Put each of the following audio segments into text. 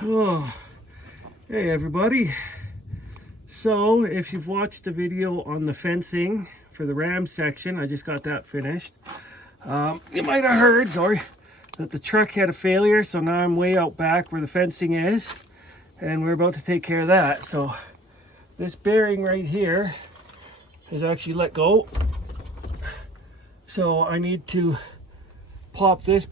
Oh, hey everybody. So if you've watched the video on the fencing for the ram section, I just got that finished. You might have heard, sorry, that the truck had a failure, so now I'm way out back where the fencing is, and we're about to take care of that. So this bearing right here has actually let go, so I need to pop this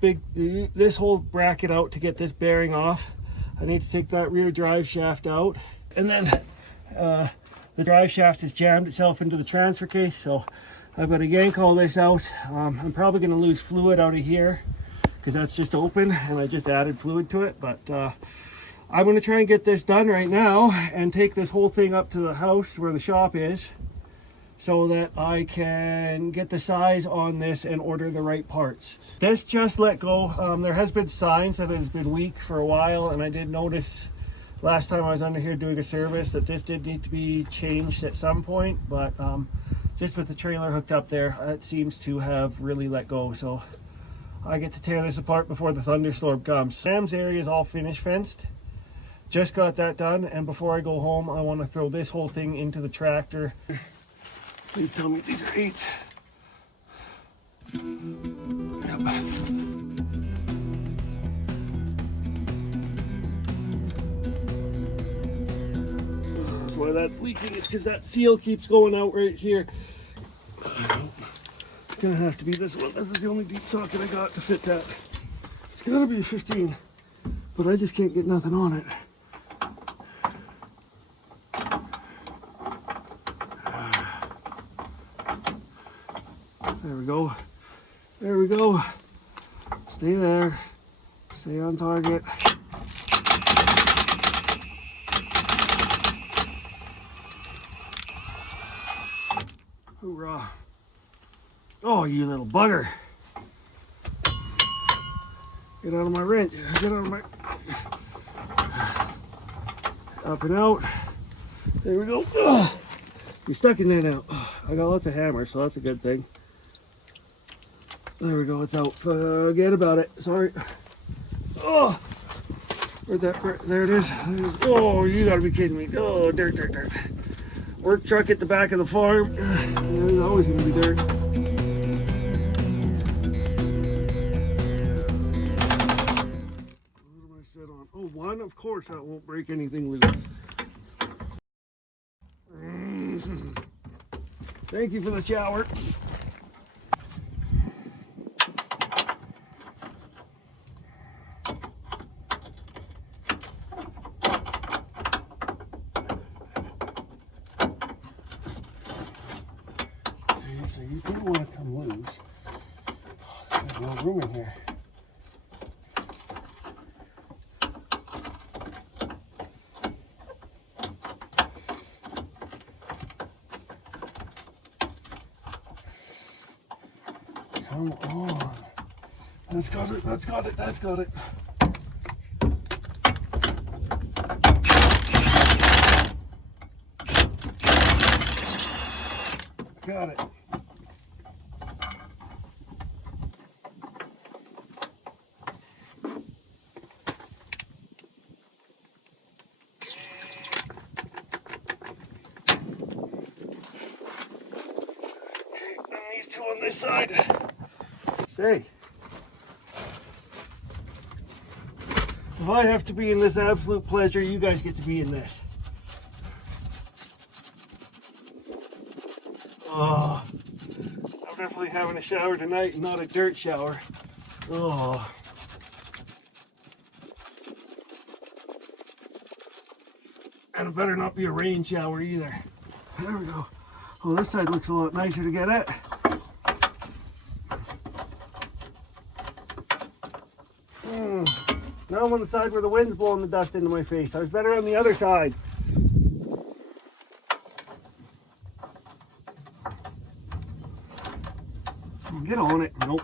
whole bracket out to get this bearing off. I need to take that rear drive shaft out, and then the drive shaft has jammed itself into the transfer case, so I've got to yank all this out. I'm probably going to lose fluid out of here because that's just open and I just added fluid to it, but I'm going to try and get this done right now and take this whole thing up to the house where the shop is so that I can get the size on this and order the right parts. This just let go. There has been signs that it has been weak for a while, and I did notice last time I was under here doing a service that this did need to be changed at some point, but just with the trailer hooked up there, it seems to have really let go. So I get to tear this apart before the thunderstorm comes. Sam's area is all finish fenced. Just got that done, and before I go home, I want to throw this whole thing into the tractor. Please tell me these are 8s. Yep. That's why that's leaking. It's because that seal keeps going out right here. It's gonna have to be this one. This is the only deep socket I got to fit that. It's gotta be a 15, but I just can't get nothing on it. There we go. There we go. Stay there. Stay on target. Hoorah. Oh, you little bugger. Get out of my wrench. Get out of my... Up and out. There we go. Ugh. You're stuck in there now. I got lots of hammers, so that's a good thing. There we go, it's out. Forget about it. Sorry. Oh, where'd that? There it is. Oh, you gotta be kidding me. Oh, dirt. Work truck at the back of the farm. There's always gonna be dirt. What am I set on? Oh, 1. Of course, that won't break anything loose. Thank you for the shower. So you don't want to come loose. Oh, there's no room in here. Come on. That's got it. That's got it. That's got it. Got it. These 2 on this side. Stay. If I have to be in this absolute pleasure, you guys get to be in this. Oh, I'm definitely having a shower tonight and not a dirt shower. Oh. And it better not be a rain shower either. There we go. Oh, this side looks a lot nicer to get at. Now I'm on the side where the wind's blowing the dust into my face. I was better on the other side. Get on it. Nope.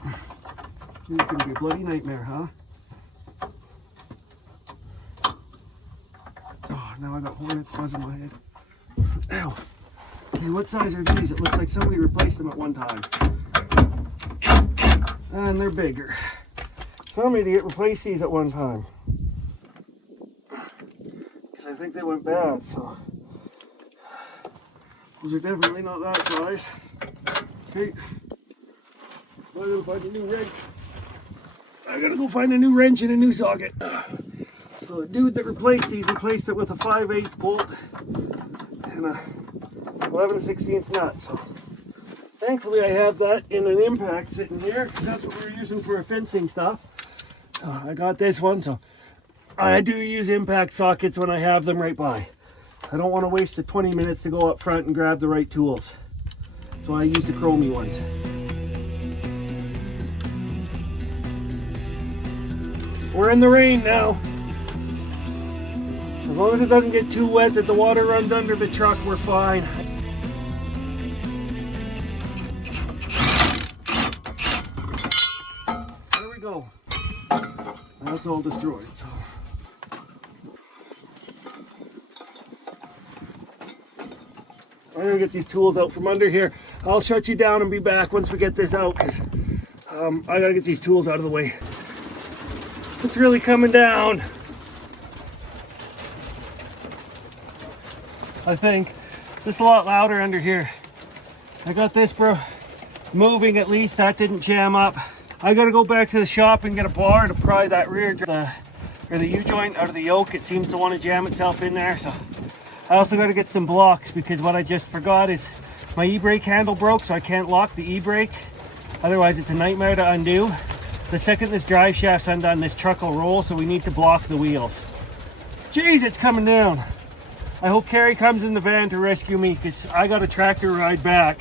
This is going to be a bloody nightmare, huh? Oh, now I got hornets buzzing my head. Ow. Okay, what size are these? It looks like somebody replaced them at one time. And they're bigger. Some idiot replaced these at one time. because I think they went bad. So those are definitely not that size. Okay, I gotta find a new wrench. I gotta go find a new wrench and a new socket. So the dude that replaced these replaced it with a 5/8 bolt and a 11/16 nut. So thankfully I have that in an impact sitting here because that's what we're using for our fencing stuff. I got this one, so I do use impact sockets when I have them right by. I don't want to waste the 20 minutes to go up front and grab the right tools. So I use the chromey ones. We're in the rain now. As long as it doesn't get too wet that the water runs under the truck, we're fine. There we go. That's all destroyed. So. I'm gonna get these tools out from under here. I'll shut you down and be back once we get this out because I gotta get these tools out of the way. It's really coming down. I think it's just a lot louder under here. I got this, bro, moving at least. That didn't jam up. I gotta go back to the shop and get a bar to pry that rear or the U-joint out of the yoke. It seems to want to jam itself in there. So I also gotta get some blocks because what I just forgot is my e-brake handle broke, so I can't lock the e-brake. Otherwise it's a nightmare to undo. The second this drive shaft's undone, this truck will roll, so we need to block the wheels. Jeez, it's coming down. I hope Carrie comes in the van to rescue me because I got a tractor ride back.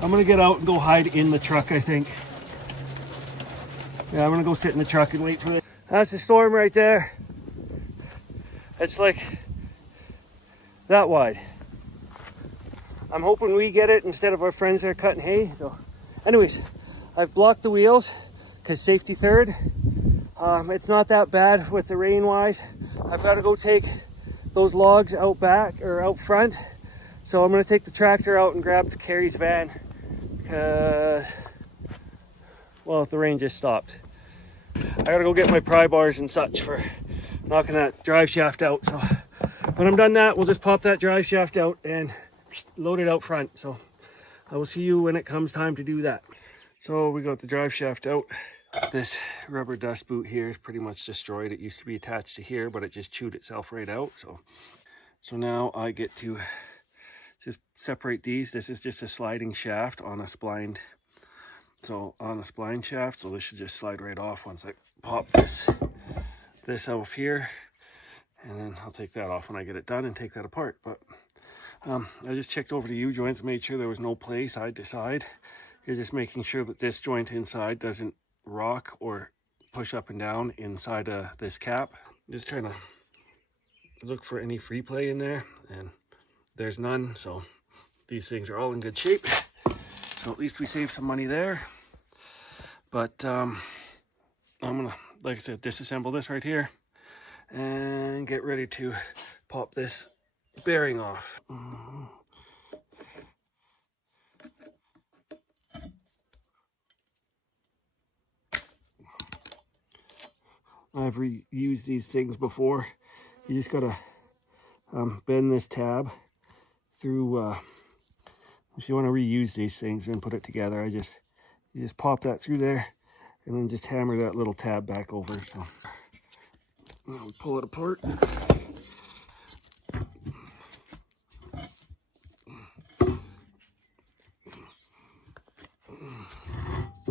I'm gonna get out and go hide in the truck, I think. Yeah, I'm gonna go sit in the truck and wait for this. That's the storm right there. It's like that wide. I'm hoping we get it instead of our friends that are cutting hay. So, anyways, I've blocked the wheels because safety third. It's not that bad with the rain wise. I've got to go take those logs out back or out front. So I'm going to take the tractor out and grab Carrie's van. Well, the rain just stopped. I got to go get my pry bars and such for knocking that drive shaft out. So when I'm done that, we'll just pop that drive shaft out and load it out front. So I will see you when it comes time to do that. So we got the drive shaft out. This rubber dust boot here is pretty much destroyed. It used to be attached to here, but it just chewed itself right out. So now I get to just separate these. This is just a sliding shaft on a splined. So on a spline shaft, so this should just slide right off once I pop this off here, and then I'll take that off when I get it done and take that apart. But I just checked over the U-joints, made sure there was no play side to side. You're just making sure that this joint inside doesn't rock or push up and down inside this cap. Just trying to look for any free play in there, and there's none. So these things are all in good shape. So at least we save some money there. But I'm gonna, like I said, disassemble this right here and get ready to pop this bearing off. I've reused these things before. You just gotta bend this tab through. If you want to reuse these things and put it together, you just pop that through there and then just hammer that little tab back over. So I'll pull it apart.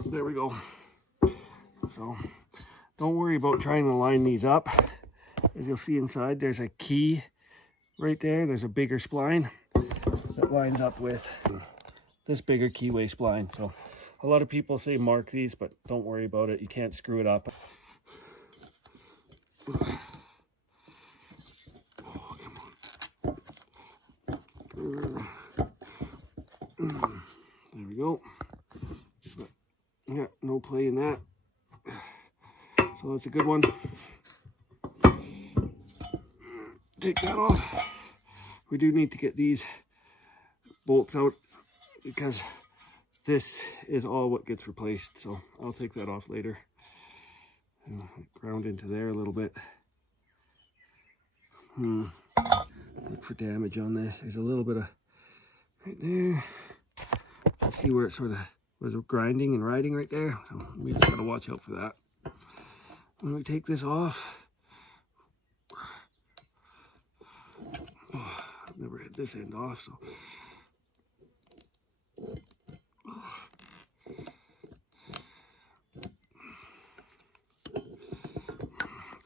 There we go. So don't worry about trying to line these up. As you'll see inside, there's a key right there. There's a bigger spline that lines up with this bigger keyway spline. So a lot of people say mark these, but don't worry about it. You can't screw it up. There we go. But, yeah, no play in that. So that's a good one. Take that off. We do need to get these bolts out because this is all what gets replaced. So I'll take that off later. Ground into there a little bit. Look for damage on this. There's a little bit of right there. See where it sort of was grinding and riding right there. So we just gotta watch out for that. When we take this off, I've never had this end off, so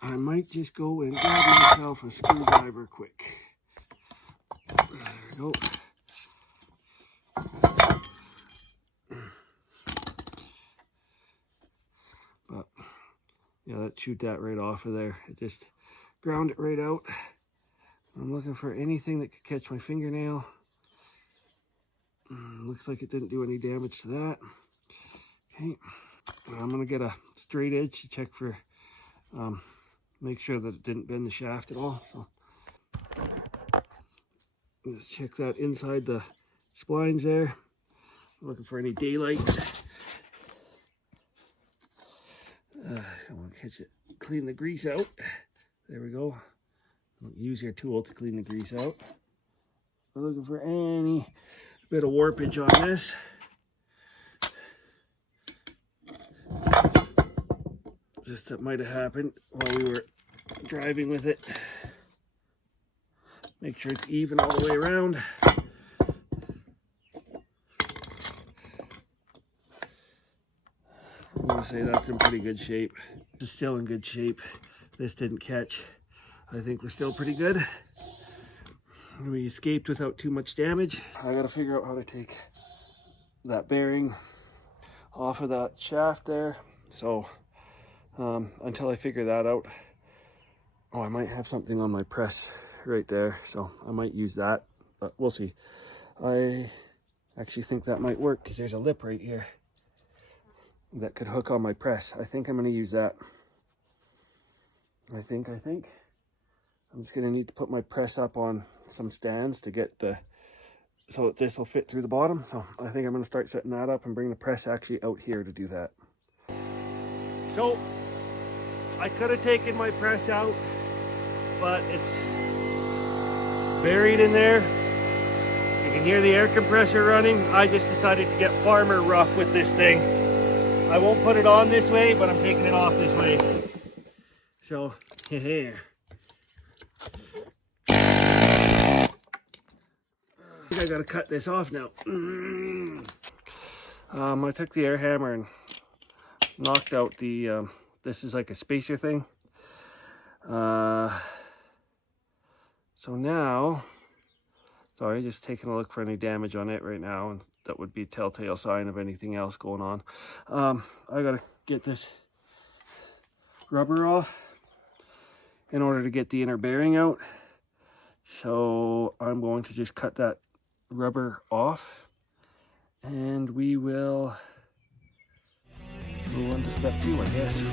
I might just go and grab myself a screwdriver quick. There we go. But yeah, that chewed that right off of there. It just ground it right out. I'm looking for anything that could catch my fingernail. Looks like it didn't do any damage to that. Okay, I'm gonna get a straight edge to check for, make sure that it didn't bend the shaft at all. So let's check that inside the splines there. I'm looking for any daylight. I want to catch it, clean the grease out. There we go. Use your tool to clean the grease out. We're looking for any bit of warpage on this. Just that might have happened while we were driving with it. Make sure it's even all the way around. I'm going to say that's in pretty good shape. It's still in good shape. This didn't catch. I think we're still pretty good. We escaped without too much damage. I got to figure out how to take that bearing off of that shaft there. So until I figure that out, I might have something on my press right there. So I might use that, but we'll see. I actually think that might work because there's a lip right here that could hook on my press. I think I'm going to use that. I think. I'm just going to need to put my press up on some stands to get so that this will fit through the bottom. So I think I'm going to start setting that up and bring the press actually out here to do that. So I could have taken my press out, but it's buried in there. You can hear the air compressor running. I just decided to get farmer rough with this thing. I won't put it on this way, but I'm taking it off this way. So, yeah. I think I gotta cut this off now. I took the air hammer and knocked out the, this is like a spacer thing. So now, sorry, just taking a look for any damage on it right now, and that would be a telltale sign of anything else going on. I gotta get this rubber off in order to get the inner bearing out. So I'm going to just cut that rubber off, and we will move on to step 2, I guess.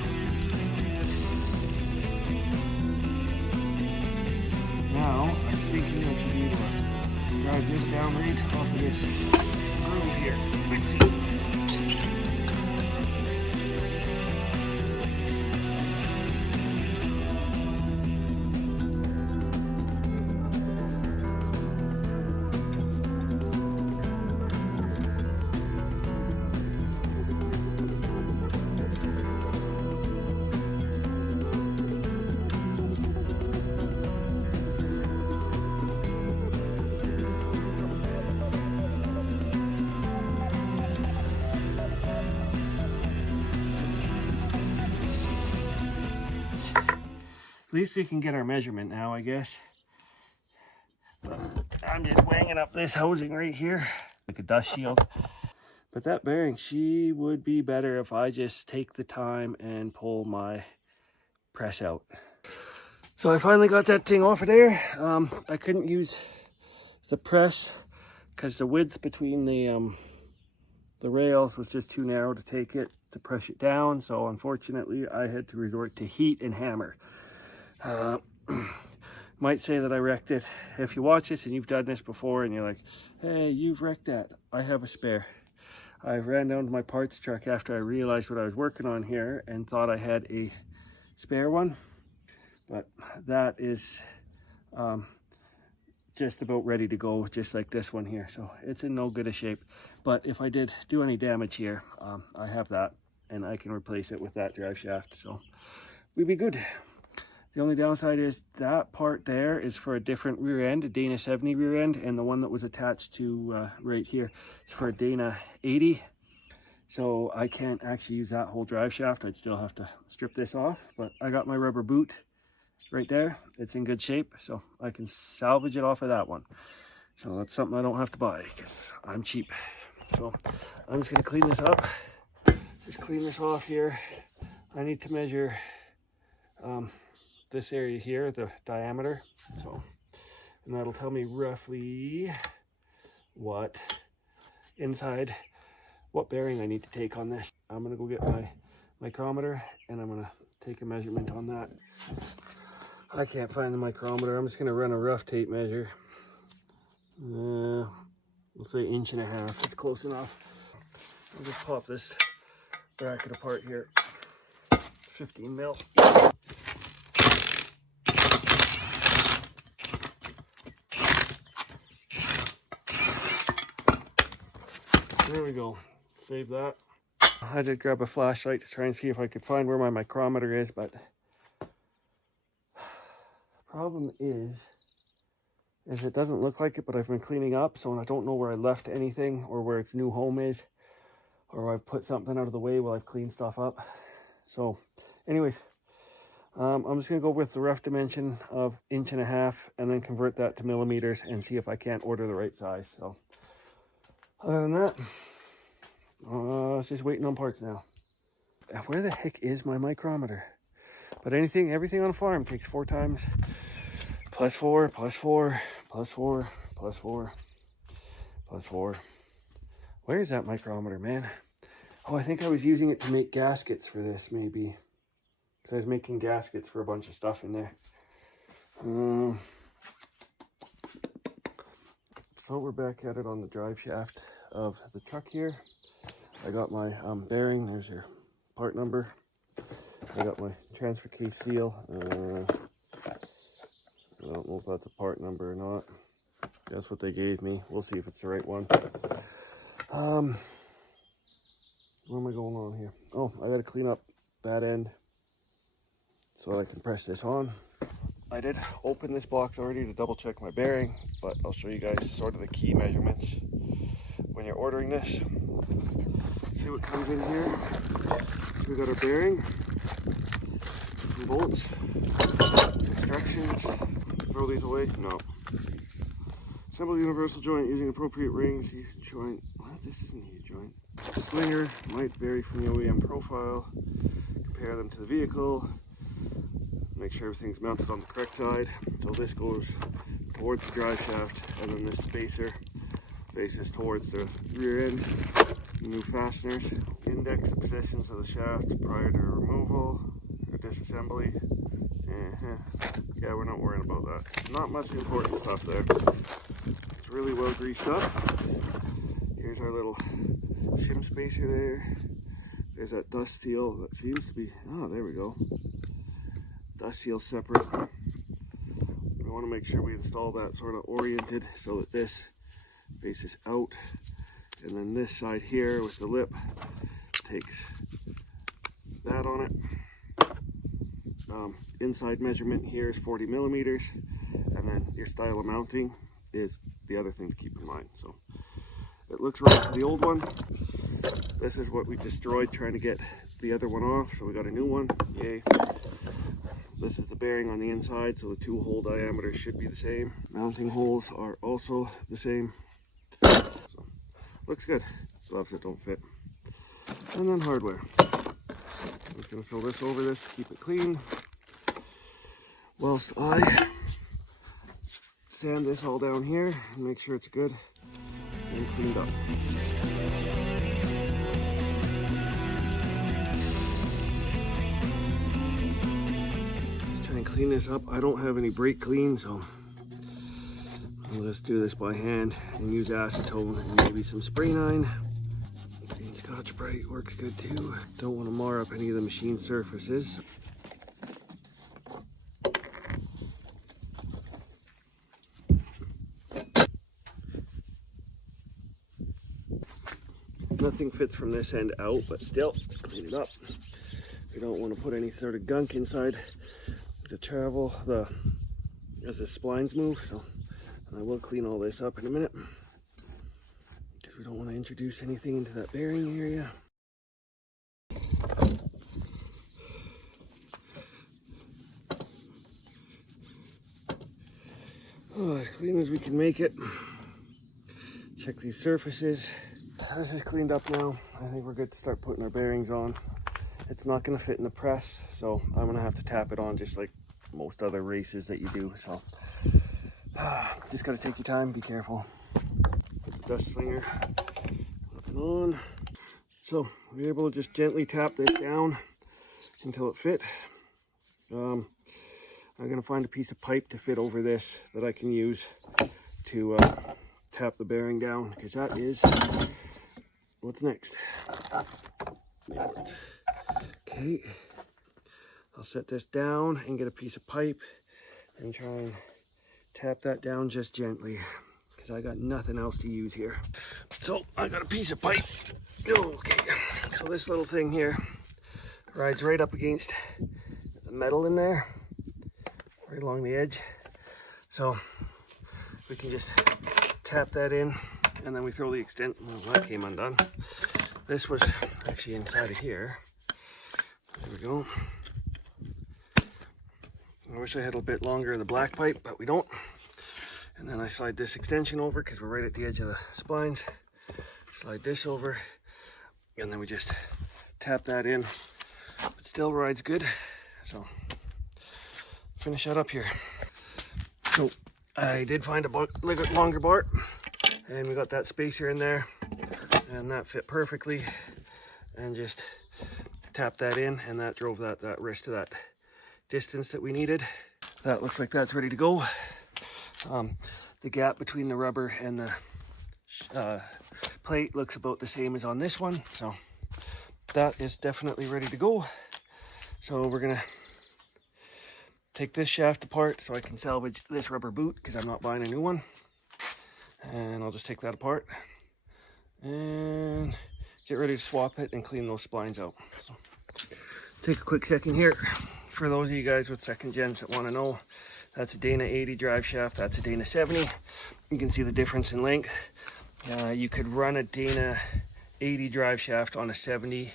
Now I'm thinking I should be able to drive this down right off of this groove here. Let's see. At least we can get our measurement now, I guess. But I'm just wanging up this housing right here, like a dust shield. But that bearing, she would be better if I just take the time and pull my press out. So I finally got that thing off of there. I couldn't use the press because the width between the rails was just too narrow to take it to press it down. So unfortunately, I had to resort to heat and hammer. Might say that I wrecked it. If you watch this and you've done this before and you're like, hey, you've wrecked that, I have a spare. I ran down to my parts truck after I realized what I was working on here and thought I had a spare one, but that is just about ready to go, just like this one here. So it's in no good a shape. But if I did do any damage here, I have that, and I can replace it with that drive shaft. So we'd be good. The only downside is that part there is for a different rear end, a Dana 70 rear end, and the one that was attached to right here is for a Dana 80. So I can't actually use that whole drive shaft. I'd still have to strip this off, but I got my rubber boot right there. It's in good shape, so I can salvage it off of that one. So that's something I don't have to buy because I'm cheap. So I'm just gonna clean this up. Just clean this off here. I need to measure this area here, the diameter. So, and that'll tell me roughly what inside, what bearing I need to take on this. I'm gonna go get my micrometer and I'm gonna take a measurement on that. I can't find the micrometer. I'm just gonna run a rough tape measure. We'll say 1.5 inches. It's close enough. I'll just pop this bracket apart here. 15 mil. There we go. Save that. I did grab a flashlight to try and see if I could find where my micrometer is, but problem is it doesn't look like it, but I've been cleaning up, so I don't know where I left anything or where its new home is, or I've put something out of the way while I've cleaned stuff up. So anyways, I'm just gonna go with the rough dimension of 1.5 inches and then convert that to millimeters and see if I can't order the right size. So other than that, it's just waiting on parts now. Where the heck is my micrometer? But everything on a farm takes 4 times plus 4, plus 4, plus 4, plus 4, plus 4. Where is that micrometer, man? Oh, I think I was using it to make gaskets for this, maybe. Because I was making gaskets for a bunch of stuff in there. So we're back at it on the drive shaft of the truck here. I got my bearing. There's your part number. I got my transfer case seal. I don't know if that's a part number or not. That's what they gave me. We'll see if it's the right one. Where am I going on here? Oh, I gotta clean up that end so I can press this on. I did open this box already to double check my bearing, but I'll show you guys sort of the key measurements when you're ordering this. See what comes in here. We got our bearing, some bolts, instructions. Throw these away? No. Assemble the universal joint using appropriate rings. Joint. What? This isn't a joint. Slinger might vary from the OEM profile. Compare them to the vehicle. Make sure everything's mounted on the correct side. So this goes towards the drive shaft, and then this spacer faces towards the rear end. New fasteners. Index the positions of the shaft prior to removal or disassembly. Yeah, we're not worrying about that. Not much important stuff there. It's really well greased up. Here's our little shim spacer there. There's that dust seal that seems to be, oh, there we go. Dust seal separate. We want to make sure we install that sort of oriented so that this faces out. And then this side here with the lip takes that on it. Inside measurement here is 40 millimeters, and then your style of mounting is the other thing to keep in mind. So it looks right to the old one. This is what we destroyed trying to get the other one off, so we got a new one. Yay. This is the bearing on the inside, so the 2 hole diameters should be the same. Mounting holes are also the same. So looks good. Gloves that don't fit. And then hardware. I'm just going to throw this over this, keep it clean, whilst I sand this all down here and make sure it's good and cleaned up. Just trying to clean this up. I don't have any brake clean, so I'll just do this by hand and use acetone and maybe some spray 9. Scotch Brite works good too. Don't want to mar up any of the machine surfaces. Nothing fits from this end out, but still, clean it up. We don't want to put any sort of gunk inside the travel as the splines move. So I will clean all this up in a minute because we don't want to introduce anything into that bearing area. Oh, as clean as we can make it. Check these surfaces. This is cleaned up now. I think we're good to start putting our bearings on. It's not going to fit in the press, so I'm going to have to tap it on just like most other races that you do. So just got to take your time, be careful. Put the dust slinger up and on. So we're able to just gently tap this down until it fit. I'm going to find a piece of pipe to fit over this that I can use to tap the bearing down, because that is what's next. Okay, I'll set this down and get a piece of pipe and try and tap that down just gently, because I got nothing else to use here. So I got a piece of pipe. Okay, so this little thing here rides right up against the metal in there, right along the edge. So we can just tap that in, and then we throw the extent. Well, that came undone. This was actually inside of here. There we go. I wish I had a bit longer of the black pipe, but we don't. And then I slide this extension over because we're right at the edge of the splines. Slide this over, and then we just tap that in. It still rides good. So finish that up here. So I did find a longer bar, and we got that spacer in there, and that fit perfectly. And just tap that in, and that drove that wrist to that distance that we needed. That looks like that's ready to go. The gap between the rubber and the plate looks about the same as on this one, so that is definitely ready to go. So we're gonna take this shaft apart so I can salvage this rubber boot, because I'm not buying a new one. And I'll just take that apart and get ready to swap it and clean those splines out. So take a quick second here. For those of you guys with second gens that want to know, that's a Dana 80 drive shaft, that's a Dana 70. You can see the difference in length. You could run a Dana 80 drive shaft on a 70,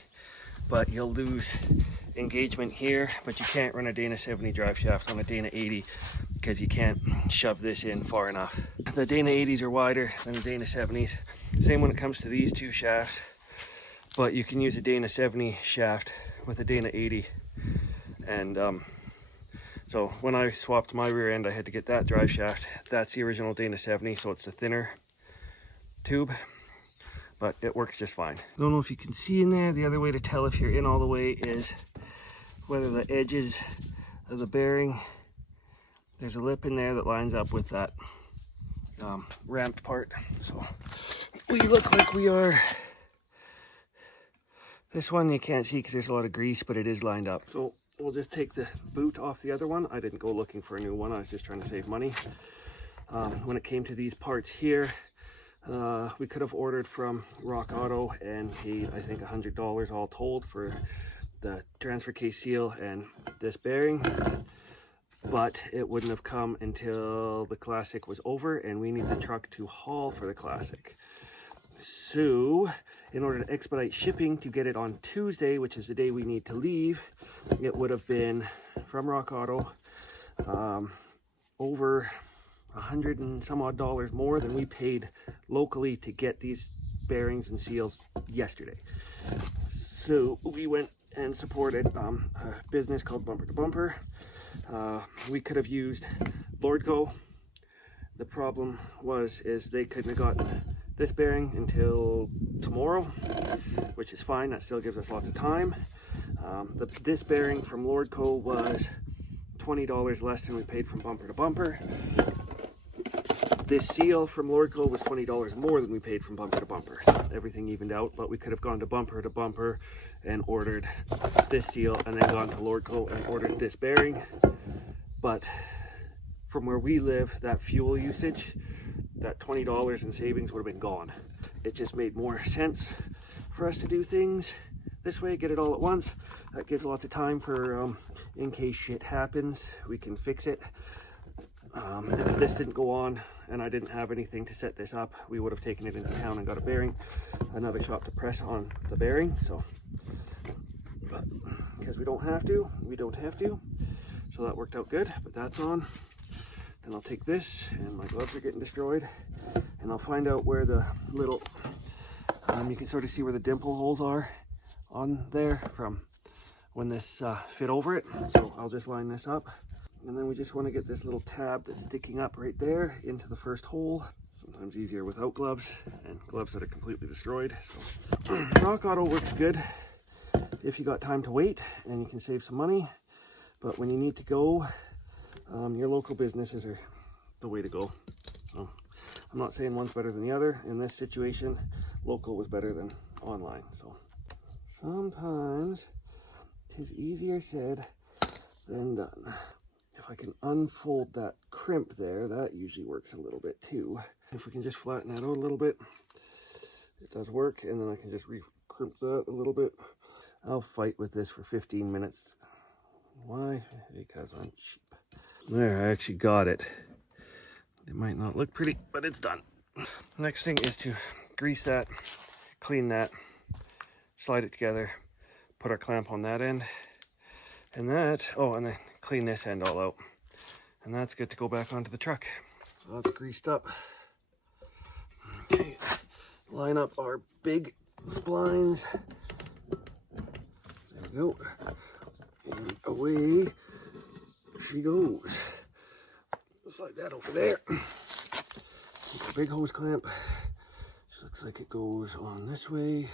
but you'll lose engagement here. But you can't run a Dana 70 drive shaft on a Dana 80 because you can't shove this in far enough. The Dana 80s are wider than the Dana 70s. Same when it comes to these two shafts, but you can use a Dana 70 shaft with a Dana 80. And so when I swapped my rear end, I had to get that drive shaft. That's the original Dana 70, so it's the thinner tube, but it works just fine. I don't know if you can see in there. The other way to tell if you're in all the way is whether the edges of the bearing, there's a lip in there that lines up with that ramped part. So we look like we are, this one you can't see because there's a lot of grease, but it is lined up. So we'll just take the boot off the other one. I didn't go looking for a new one. I was just trying to save money. When it came to these parts here, we could have ordered from Rock Auto and paid, I think, $100 all told for the transfer case seal and this bearing, but it wouldn't have come until the Classic was over, and we need the truck to haul for the Classic. So in order to expedite shipping to get it on Tuesday, which is the day we need to leave, it would have been from Rock Auto over $100 and some odd more than we paid locally to get these bearings and seals yesterday. So we went and supported a business called Bumper to Bumper. We could have used Lordco. The problem is they couldn't have gotten this bearing until tomorrow, which is fine. That still gives us lots of time. This bearing from Lordco was $20 less than we paid from Bumper to Bumper. This seal from Lordco was $20 more than we paid from Bumper to Bumper. So everything evened out, but we could have gone to Bumper and ordered this seal, and then gone to Lordco and ordered this bearing. But from where we live, that fuel usage, that $20 in savings would have been gone. It just made more sense for us to do things this way, get it all at once. That gives lots of time for, in case shit happens, we can fix it. If this didn't go on and I didn't have anything to set this up, we would have taken it into town and got a bearing, another shop to press on the bearing. So, but because we don't have to, so that worked out good. But that's on. Then I'll take this, and my gloves are getting destroyed, and I'll find out where the little, you can sort of see where the dimple holes are on there from when this fit over it. So I'll just line this up, and then we just want to get this little tab that's sticking up right there into the first hole. Sometimes easier without gloves, and gloves that are completely destroyed. So Rock Auto works good if you got time to wait and you can save some money, but when you need to go, your local businesses are the way to go. So I'm not saying one's better than the other. In this situation, local was better than online. So sometimes it's easier said than done. If I can unfold that crimp there, that usually works a little bit too. If we can just flatten that out a little bit, it does work. And then I can just re-crimp that a little bit. I'll fight with this for 15 minutes. Why? Because I'm cheap. There, I actually got it. It might not look pretty, but it's done. Next thing is to grease that, clean that, slide it together, put our clamp on that end, and that, oh, and then clean this end all out. And that's good to go back onto the truck. So that's greased up. Okay, line up our big splines. There we go. And away she goes. Slide that over there. Take the big hose clamp. Just looks like it goes on this way.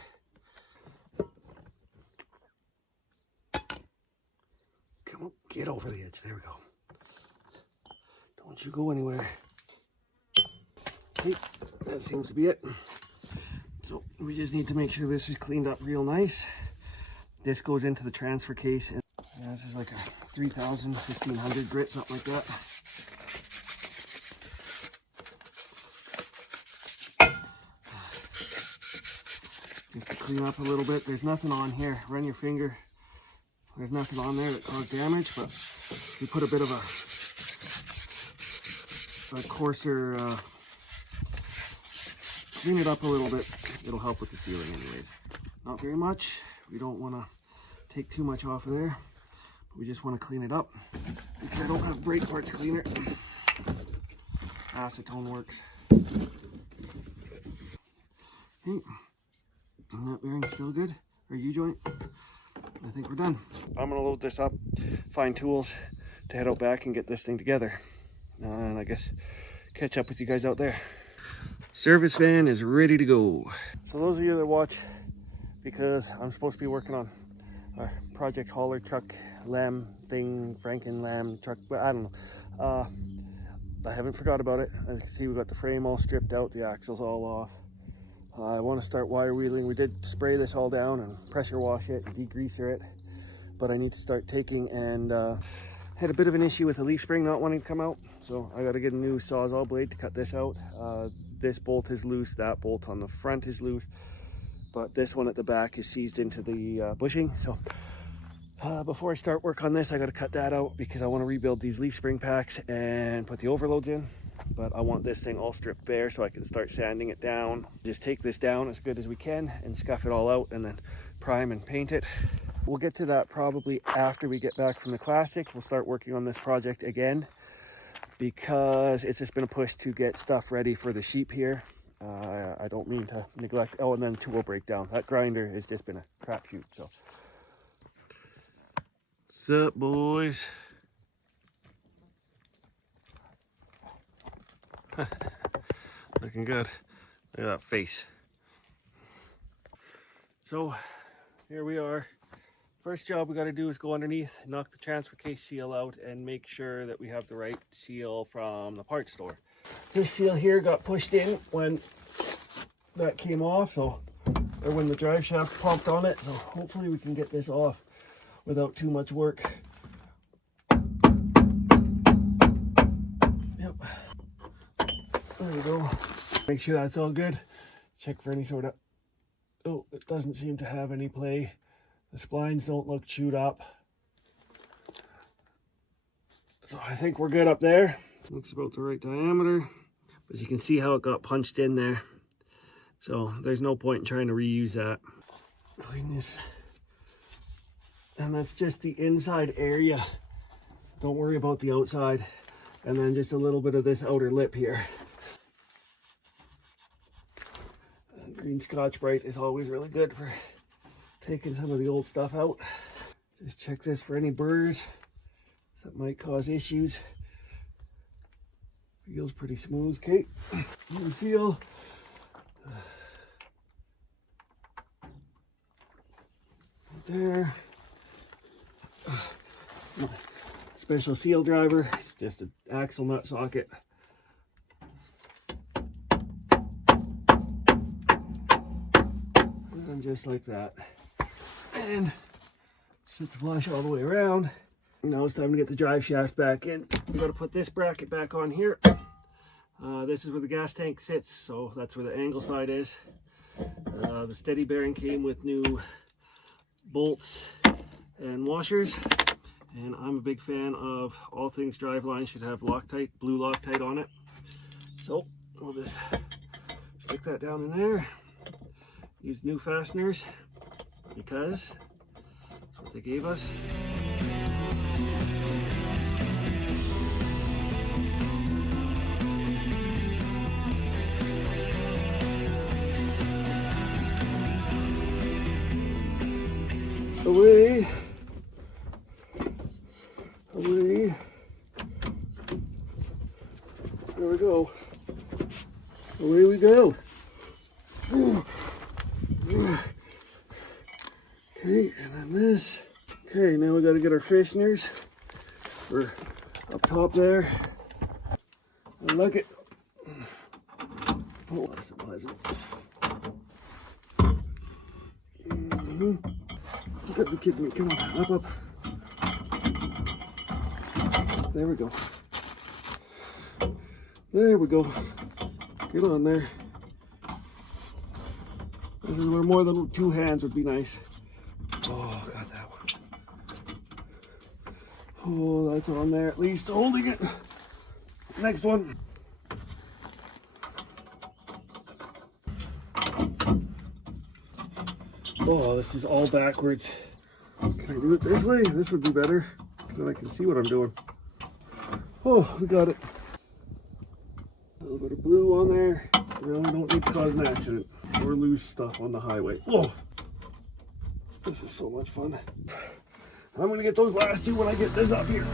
Come on, get over the edge. There we go. Don't you go anywhere. Okay, that seems to be it. So we just need to make sure this is cleaned up real nice. This goes into the transfer case. And yeah, this is like a 3,000, 1,500 grit, something like that. Just to clean up a little bit. There's nothing on here. Run your finger. There's nothing on there that caused damage, but if you put a bit of a coarser, clean it up a little bit, it'll help with the sealing anyways. Not very much. We don't want to take too much off of there. We just want to clean it up because I don't have brake parts cleaner. Acetone works. Okay, and that bearing's still good. Or U-joint. I think we're done. I'm gonna load this up, find tools to head out back and get this thing together. And I guess catch up with you guys out there. Service van is ready to go. So those of you that watch, because I'm supposed to be working on our project hauler truck lamb thing, Franken lamb truck, but I don't know. I haven't forgot about it. As you can see, we got the frame all stripped out, the axles all off. I want to start wire wheeling. We did spray this all down and pressure wash it, degreaser it, but I need to start taking and had a bit of an issue with the leaf spring not wanting to come out, so I got to get a new Sawzall blade to cut this out. This bolt is loose, that bolt on the front is loose, but this one at the back is seized into the bushing. So before I start work on this, I got to cut that out because I want to rebuild these leaf spring packs and put the overloads in. But I want this thing all stripped bare so I can start sanding it down. Just take this down as good as we can and scuff it all out and then prime and paint it. We'll get to that probably after we get back from the Classic. We'll start working on this project again because it's just been a push to get stuff ready for the sheep here. I don't mean to neglect, oh, and then tool breakdown. That grinder has just been a crapshoot, so. What's up, boys? Looking good. Look at that face. So here we are. First job we got to do is go underneath, knock the transfer case seal out, and make sure that we have the right seal from the parts store. This seal here got pushed in when that came off, so, or when the drive shaft popped on it. So hopefully we can get this off without too much work. Yep. There we go. Make sure that's all good. Check for any sort of Oh, it doesn't seem to have any play. The splines don't look chewed up. So I think we're good up there. It looks about the right diameter. As you can see how it got punched in there. So there's no point in trying to reuse that. Clean this. And that's just the inside area. Don't worry about the outside. And then just a little bit of this outer lip here. Green Scotch-Brite is always really good for taking some of the old stuff out. Just check this for any burrs that might cause issues. Feels pretty smooth, Kate. New seal. There. Special seal driver. It's just an axle nut socket. And just like that. And sits flush all the way around. Now it's time to get the drive shaft back in. We've got to put this bracket back on here. This is where the gas tank sits, so that's where the angle side is. The steady bearing came with new bolts and washers, and I'm a big fan of all things driveline should have Loctite, blue Loctite on it. So we'll just stick that down in there. Use new fasteners because that's what they gave us. Away, away, there we go, away we go. Okay, and then this. Okay, now we got to get our fasteners. We're up top there. And look at. Oh, that's pleasant. You gotta be kidding me. Come on, up, up. There we go. There we go. Get on there. This is where more than two hands would be nice. Oh, got that one. Oh, that's on there at least, holding it. Next one. Oh, this is all backwards. Can I do it this way? This would be better. Then I can see what I'm doing. Oh, we got it. A little bit of blue on there. Now we don't need to cause an accident or lose stuff on the highway. Whoa! This is so much fun. I'm gonna get those last two when I get this up here.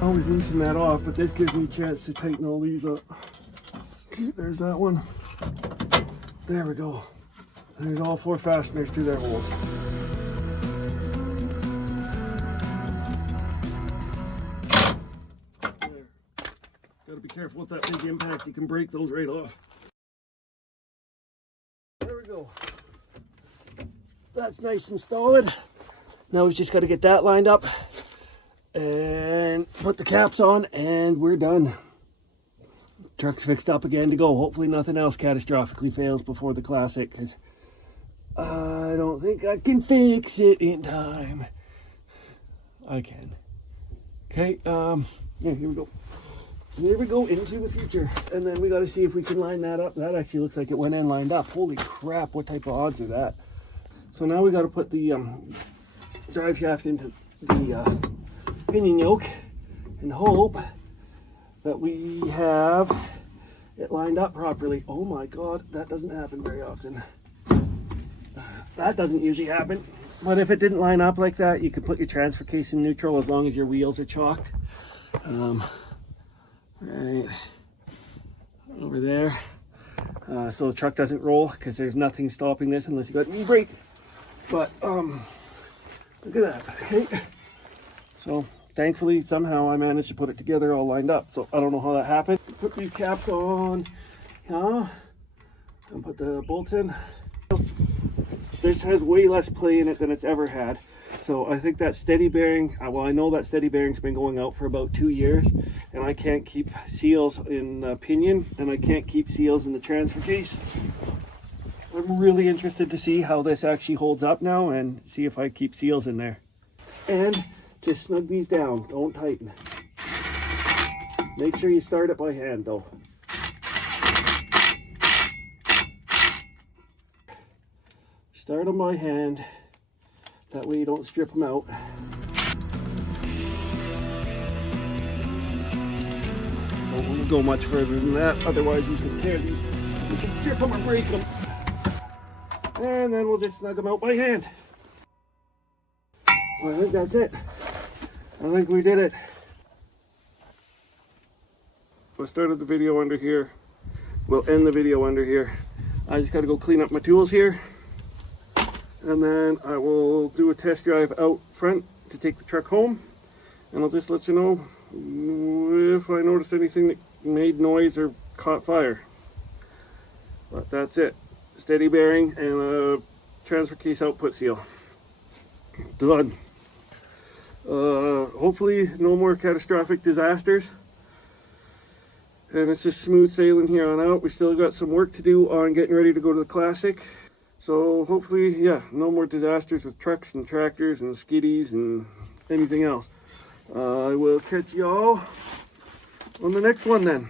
I always loosen that off, but this gives me a chance to tighten all these up. Okay, there's that one. There we go. There's all four fasteners through their holes. There. Gotta be careful with that big impact. You can break those right off. There we go. That's nice and solid. Now we've just got to get that lined up and put the caps on, and we're done. Truck's fixed up again to go. Hopefully nothing else catastrophically fails before the classic, because I don't think I can fix it in time. I can. Okay, yeah, here we go. Here we go into the future. And then we got to see if we can line that up. That actually looks like it went in lined up. Holy crap, what type of odds are that? So now we got to put the drive shaft into the pinion yoke and hope that we have it lined up properly. Oh my God, that doesn't happen very often. That doesn't usually happen. But if it didn't line up like that, you could put your transfer case in neutral as long as your wheels are chalked. Right over there. So the truck doesn't roll because there's nothing stopping this unless you got an e-brake. But look at that. Okay. So thankfully somehow I managed to put it together all lined up. So I don't know how that happened. Put these caps on, and put the bolts in. This has way less play in it than it's ever had. So I think that steady bearing, well, I know that steady bearing's been going out for about 2 years, and I can't keep seals in the pinion, and I can't keep seals in the transfer case. I'm really interested to see how this actually holds up now and see if I keep seals in there. And just snug these down, don't tighten. Make sure you start it by hand though. Start them by hand, that way you don't strip them out. Don't want to go much further than that, otherwise we can tear these. We can strip them or break them. And then we'll just snug them out by hand. Well, I think that's it. I think we did it. I started the video under here. We'll end the video under here. I just got to go clean up my tools here. And then I will do a test drive out front to take the truck home. And I'll just let you know if I noticed anything that made noise or caught fire. But that's it. Steady bearing and a transfer case output seal. Done. Hopefully no more catastrophic disasters. And it's just smooth sailing here on out. We still got some work to do on getting ready to go to the Classic. So hopefully, yeah, no more disasters with trucks and tractors and skiddies and anything else. I will catch y'all on the next one then.